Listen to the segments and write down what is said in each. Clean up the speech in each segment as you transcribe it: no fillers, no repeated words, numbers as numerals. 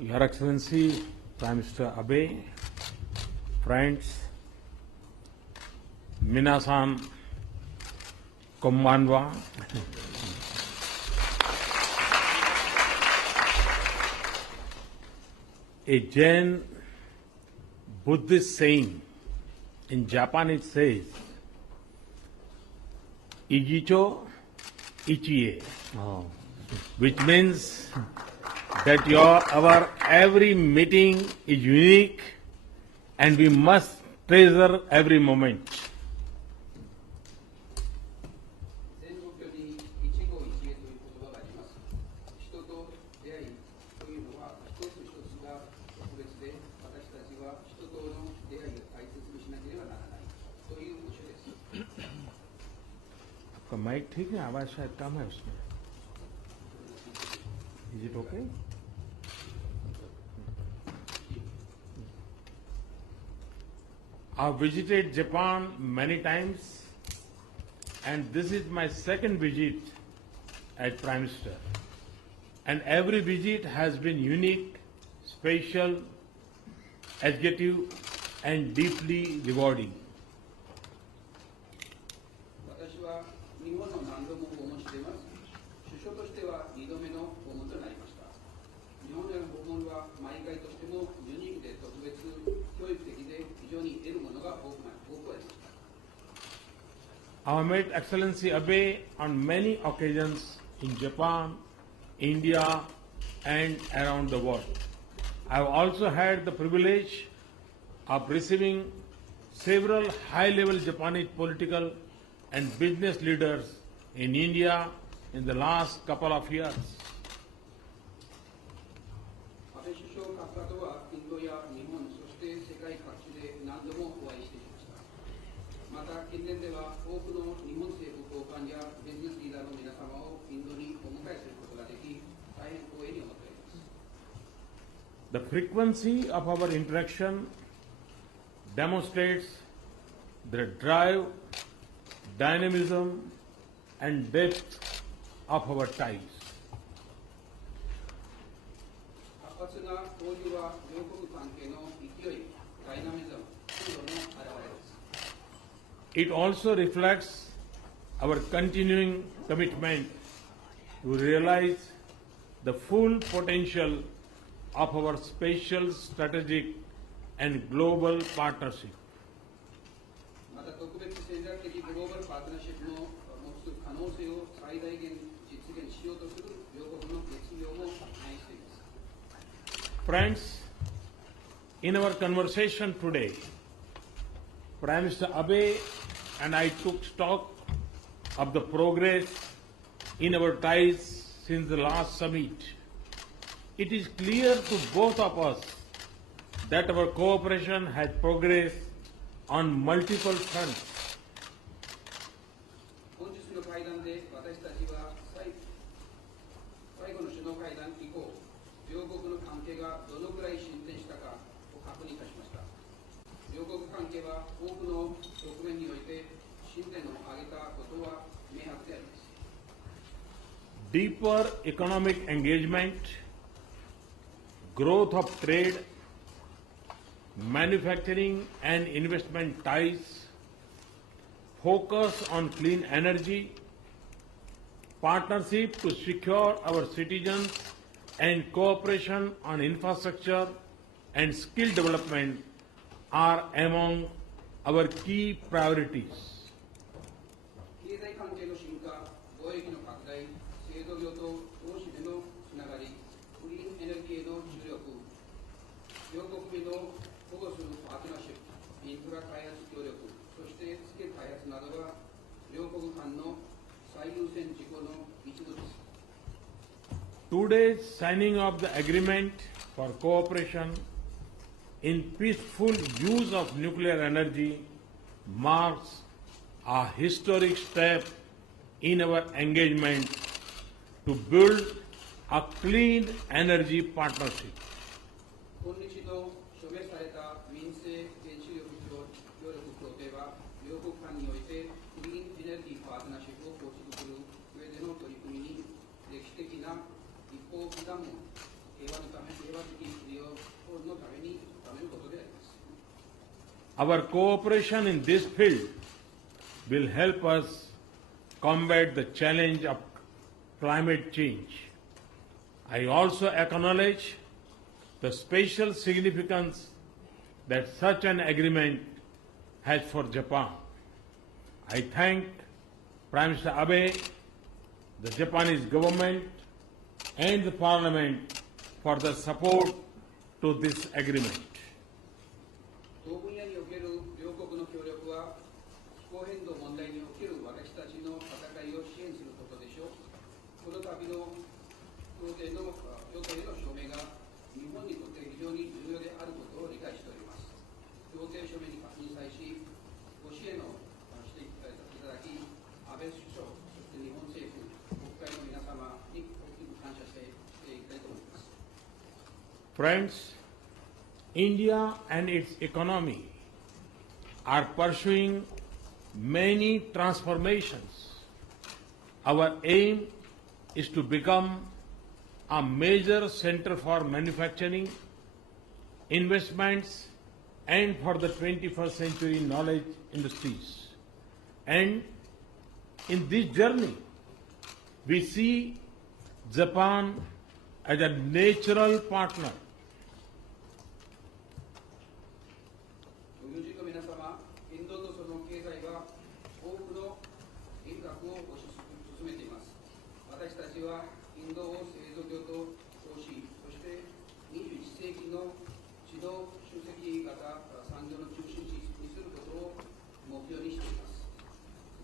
Your Excellency, Prime Minister Abe, friends, Minasan Kombanwa, a Jain Buddhist saying in Japan it says, Ijicho Ichie, which means that our every meeting is unique and we must treasure every moment. 全国に一期一会という言葉があります。人と出会いというのは一つ一つが特別で、私たちは人との出会いを大切にしなければならないという教えです。 आपका mic ठीक है, आवाज शायद कम है उसमें. Is it okay? I've visited Japan many times, and this is my second visit as Prime Minister. And every visit has been unique, special, educative, and deeply rewarding. 私は日本の何度も訪問しています。首相としては2度目の訪問となりました。日本への訪問は毎回としてもユニークで特別、教育的で非常に得るものが多くありました。 I have met Excellency Abe on many occasions in Japan, India, and around the world. I have also had the privilege of receiving several high-level Japanese political and business leaders in India in the last couple of years. 安倍首相閣下とはインドや日本、そして世界各地で何度もお会いしてきました。また近年では多くの日本政府高官やビジネスリーダーの皆様をインドにお迎えすることができ、大変光栄に思っております。 The frequency of our interaction demonstrates the drive, dynamism, and depth of our ties. 活発な交流は両国関係の勢い、ダイナミズム、風土の表れです。 It also reflects our continuing commitment to realize the full potential of our spatial, strategic, and global partnership. また特別戦略的グローバルパートナーシップの持つ可能性を最大限実現しようとする両国の決意をも反映しています。 Friends, in our conversation today, Prime Minister Abe and I took stock of the progress in our ties since the last summit. It is clear to both of us that our cooperation has progressed on multiple fronts. 本日の会談で私たちは最後の首脳会談以降、両国の関係がどのくらい進展したかを確認いたしました。両国関係は多くの側面において進展を上げたことは明白であります。 Deeper economic engagement, growth of trade, manufacturing and investment ties, focus on clean energy, partnership to secure our citizens, and cooperation on infrastructure and skill development are among our key priorities. 経済関係の深化、貿易の拡大、製造業と投資でのつながり、クリーンエネルギーへの注力、両国民の保護するパートナーシップ、インフラ開発協力、そしてスキル開発などが両国間の最優先事項の一部です。 Today's signing of the agreement for cooperation in peaceful use of nuclear energy marks a historic step in our engagement to build a clean energy partnership. 今日の署名された民生原子力協力協定は、両国間においてクリーンエネルギーパートナーシップを構築する上での取り組みに歴史的な一歩を刻む平和のため、平和的利用のためのことであります。Our cooperation in this field will help us combat the challenge of climate change. I also acknowledge the special significance that such an agreement has for Japan. I thank Prime Minister Abe, the Japanese government, and the Parliament for the support to this agreement. 同分野における両国の協力は、気候変動問題における私たちの戦いを支援することでしょう。この度の協定の署名が日本にとって非常に重要であることを理解しております。協定署名に際し、ご支援をしていただき、安倍首相、そして日本政府、国会の皆様に大きく感謝していきたいと思います。Friends, India and its economy are pursuing many transformations. Our aim is to become a major center for manufacturing, investments, and for the 21st century knowledge industries. And in this journey, we see Japan as a natural partner. ご友人の皆様、インドとその経済は多くの変革を推し進めています。私たちはインドを製造業と投資、そして21世紀の指導集積型産業の中心地にすることを目標にしています。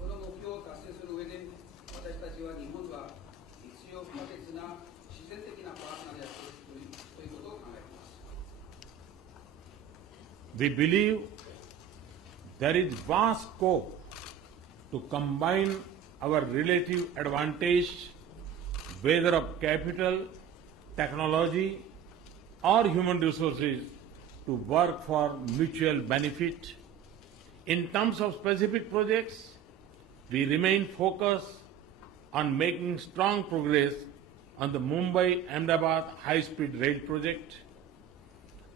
この目標を達成する上で、私たちは日本は必要不可欠な自然的なパートナーであるということを考えています。We believe there is vast scope to combine our relative advantage, whether of capital, technology, or human resources, to work for mutual benefit. In terms of specific projects, we remain focused on making strong progress on the Mumbai-Ahmedabad high-speed rail project.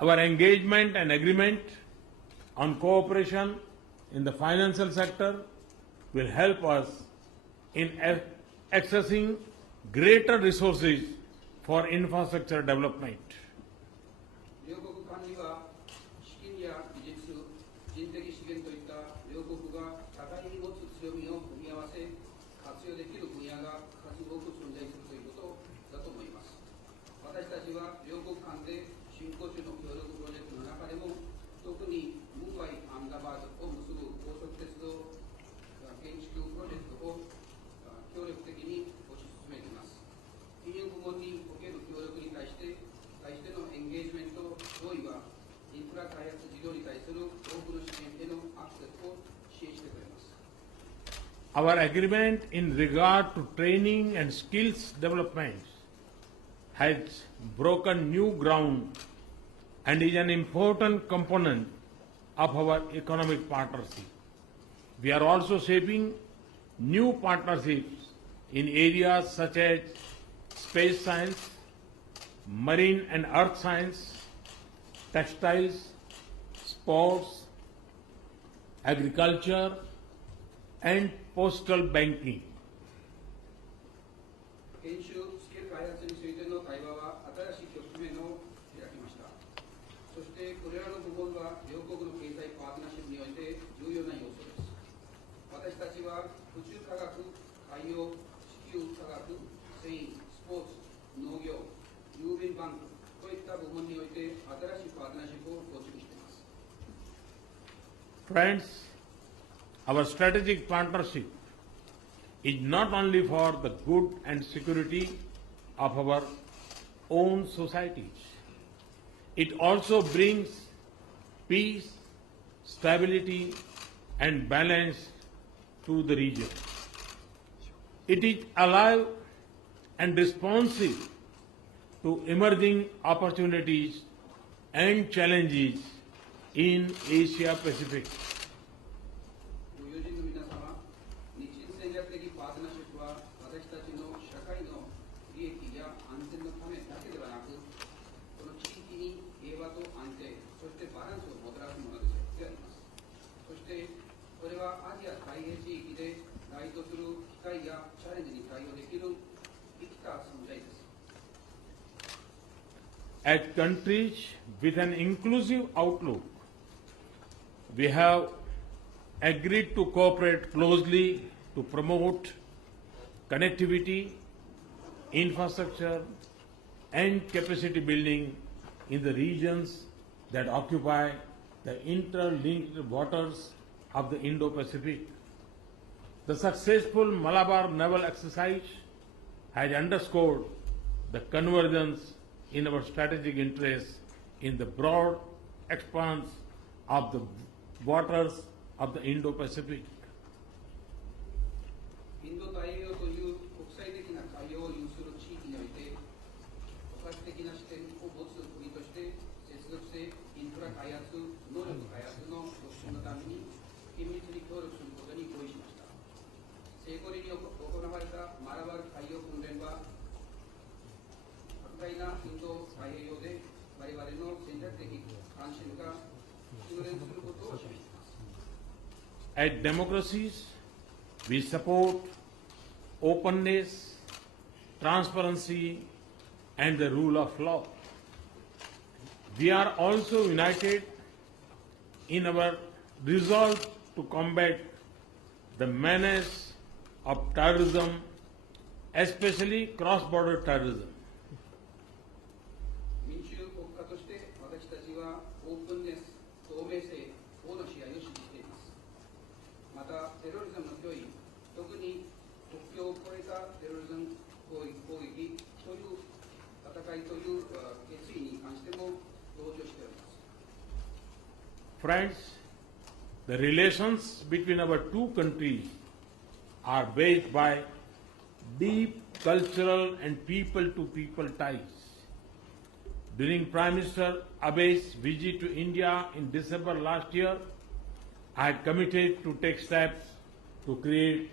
Our engagement and agreement on cooperation in the financial sector will help us in accessing greater resources for infrastructure development. 両国間には資金や技術、人的資源といった両国が互いに持つ強みを組み合わせ活用できる分野が数多く存在するということだと思います。私たちは両国間で進行中の協力プロジェクトの中でも、特にムンバイ・アンダバードを結ぶ高速鉄道建築プロジェクトを協力的に推し進めています。金融部門における協力に対してのエンゲージメント同意は、インフラ開発事業に対する多くの支援へのアクセスを支援してくれます。Our agreement in regard to training and skills development has broken new ground and is an important component of our economic partnership. We are also shaping new partnerships in areas such as space science, marine and earth science, textiles, sports, agriculture, and postal banking. 研修スキル開発についての対話は新しい局面を開きました。そしてこれらの部門は両国の経済パートナーシップにおいて重要な要素です。私たちは宇宙科学、海洋、地球科学、繊維、スポーツ、農業、郵便バンクといった部門において新しいパートナーシップを構築しています。Friends, our strategic partnership is not only for the good and security of our own societies. It also brings peace, stability, and balance to the region. It is alive and responsive to emerging opportunities and challenges in Asia Pacific. ご友人の皆様、日印戦略的パートナーシップは私たちの社会の利益や安全のためだけではなく、As countries with an inclusive outlook, we have agreed to cooperate closely to promote connectivity, infrastructure, and capacity building in the regions that occupy the interlinked waters of the Indo-Pacific. The successful Malabar naval exercise has underscored the convergence in our strategic interests in the broad expanse of the waters of the Indo-Pacific. インド太平洋という国際的な海洋を有する地域において、包括的な視点を持つ国として、接続性インフラ開発、能力開発の促進のために緊密に協力することに合意しました。西コリに行われたマラバル海洋訓練は、莫大なインド太平洋で我々の戦略的関心が優先することを示します。As democracies, we support openness, transparency, and the rule of law. We are also united in our resolve to combat the menace of terrorism, especially cross-border terrorism. 民主国家として私たちはオープンネス、透明性、法の支配を支持しています。また、テロリズムの脅威、特に国境を越えたテロリズム攻撃という戦いという決意に関しても同情しております。Friends, the relations between our two countries are based by deep cultural and people-to-people ties. During Prime Minister Abe's visit to India in December last year, I had committed to take steps to create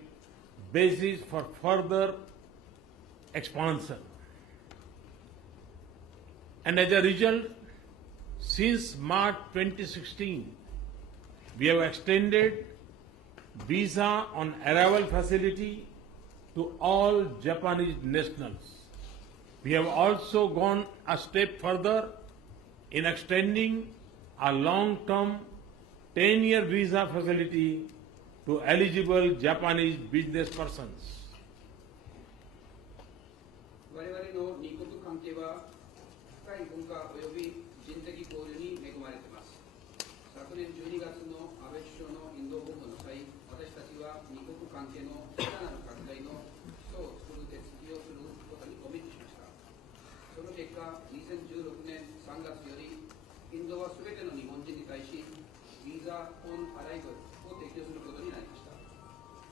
basis for further expansion. And as a result, since March 2016, we have extended visa on arrival facility to all Japanese nationals. We have also gone a step further in extending a long-term 10-year visa facility to eligible Japanese business persons. 我々の二国関係は深い文化及び人的交流に恵まれています。昨年12月の安倍首相のインド訪問の際、私たちは二国関係のさらなる拡大の基礎を作る手続きをすることにコミットしました。その結果、2016年3月より、インドはすべての日本人に対し、ビザ・オン・アライブを提供することになりました。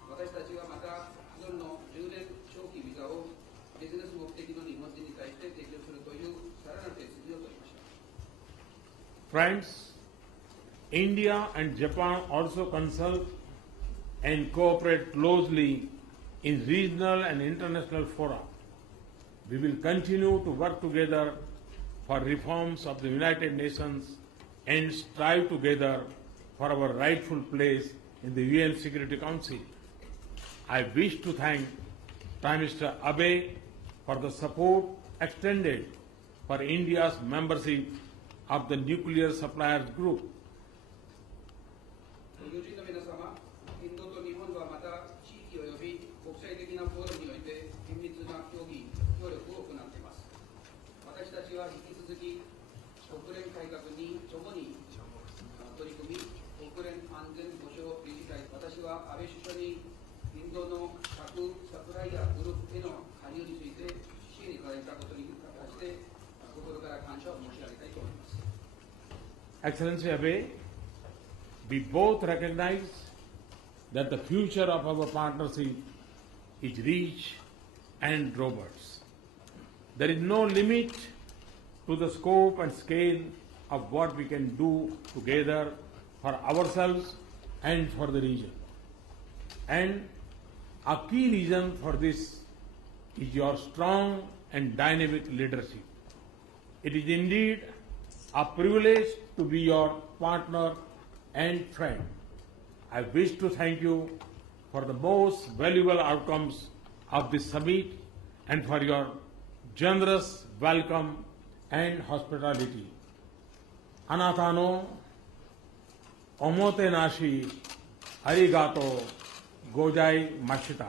私たちはまた、既存の10年長期ビザをビジネス目的の日本人に対して提供するというさらなる手続きを取りました。Friends, India and Japan also consult and cooperate closely in regional and international fora. We will continue to work together for reforms of the United Nations and strive together for our rightful place in the UN Security Council. I wish to thank Prime Minister Abe for the support extended for India's membership of the Nuclear Suppliers Group. 友人の皆様、インドと日本はまた地域及び国際的なフォーラムにおいて緊密な協議、協力を行っています。私たちは引き続き国連改革に共に取り組み、国連安全保障理事会、私は安倍首相にインドの核サプライヤーグループへの加入について支援いただいたことに関して心から感謝を申し上げたいと思います。Excellency Abe, we both recognize that the future of our partnership is rich and robust. There is no limit to the scope and scale of what we can do together for ourselves and for the region. And a key reason for this is your strong and dynamic leadership. It is indeed a privilege to be your partner and friend. I wish to thank you for the most valuable outcomes of this summit and for your generous welcome and hospitality. Anatano, omotenashi, arigato, gozai mashita.